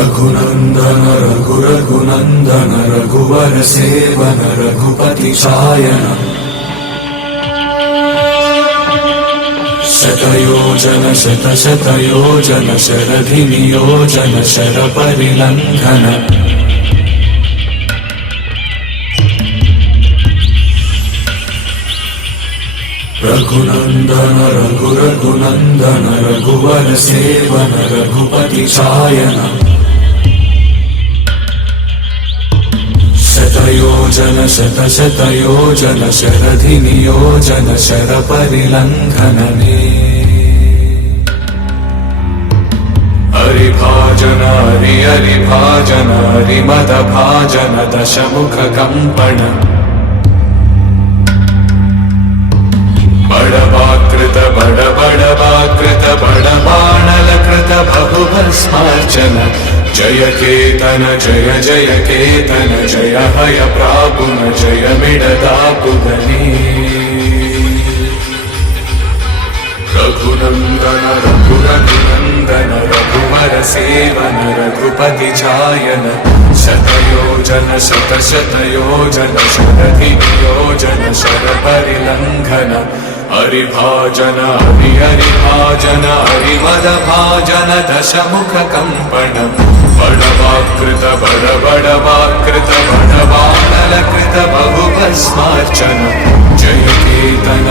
रघुनन्दन रघुरघुनन्दन रघुवर सेवन रघुपति चायन शतयोजन शतशतयोजन शरधिनियोजन शरपरिलङ्घन रघुनन्दन रघुरघुनन्दन रघुवर सेवन रघुपति शतशतयोजन शरधिनियोजन शरपरिलङ्घनने हरिभाजन हरि हरिभाजन हरिमदभाजन दशमुखकम्पण बड बडवाकृत बडबाणलकृत बहुभस्मार्चन జయ కేతన జయ జయ కేతన జయ హయ ప్రాపున జయ మిడదాపుదని రఘునందన రఘురఘునందన రఘువర సేవన రఘుపతి ఛాయన శతయోజన శత శతయోజన శరధి నియోజన శర పరిలంఘన हरिभाजन हरि हरिभाजन हरिमदभाजन दशमुखकम्पण बडवाकृत बड बडवाकृत बडवानलकृत बहुभस्मार्चन जय केतन